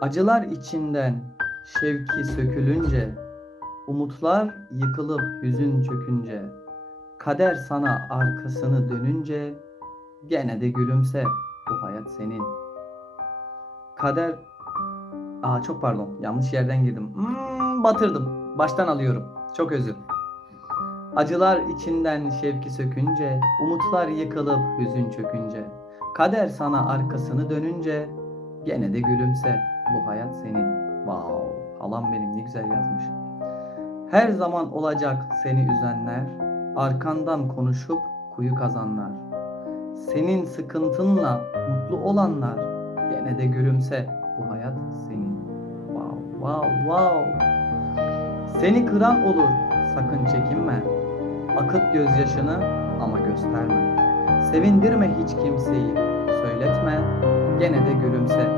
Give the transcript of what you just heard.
Acılar içinden şevki sökülünce, umutlar yıkılıp hüzün çökünce, kader sana arkasını dönünce, gene de gülümse, bu hayat senin. Kader... çok pardon, yanlış yerden girdim. Batırdım. Baştan alıyorum. Çok özür. Acılar içinden şevki sökünce, umutlar yıkılıp hüzün çökünce, kader sana arkasını dönünce, gene de gülümse, bu hayat senin. Wow, halam benim ne güzel yazmış. Her zaman olacak seni üzenler, arkandan konuşup kuyu kazanlar. Senin sıkıntınla mutlu olanlar, gene de gülümse, bu hayat senin. Wow, wow, wow. Seni kıran olur, sakın çekinme. Akıt gözyaşını ama gösterme. Sevindirme hiç kimseyi, söyletme. Gene de gülümse,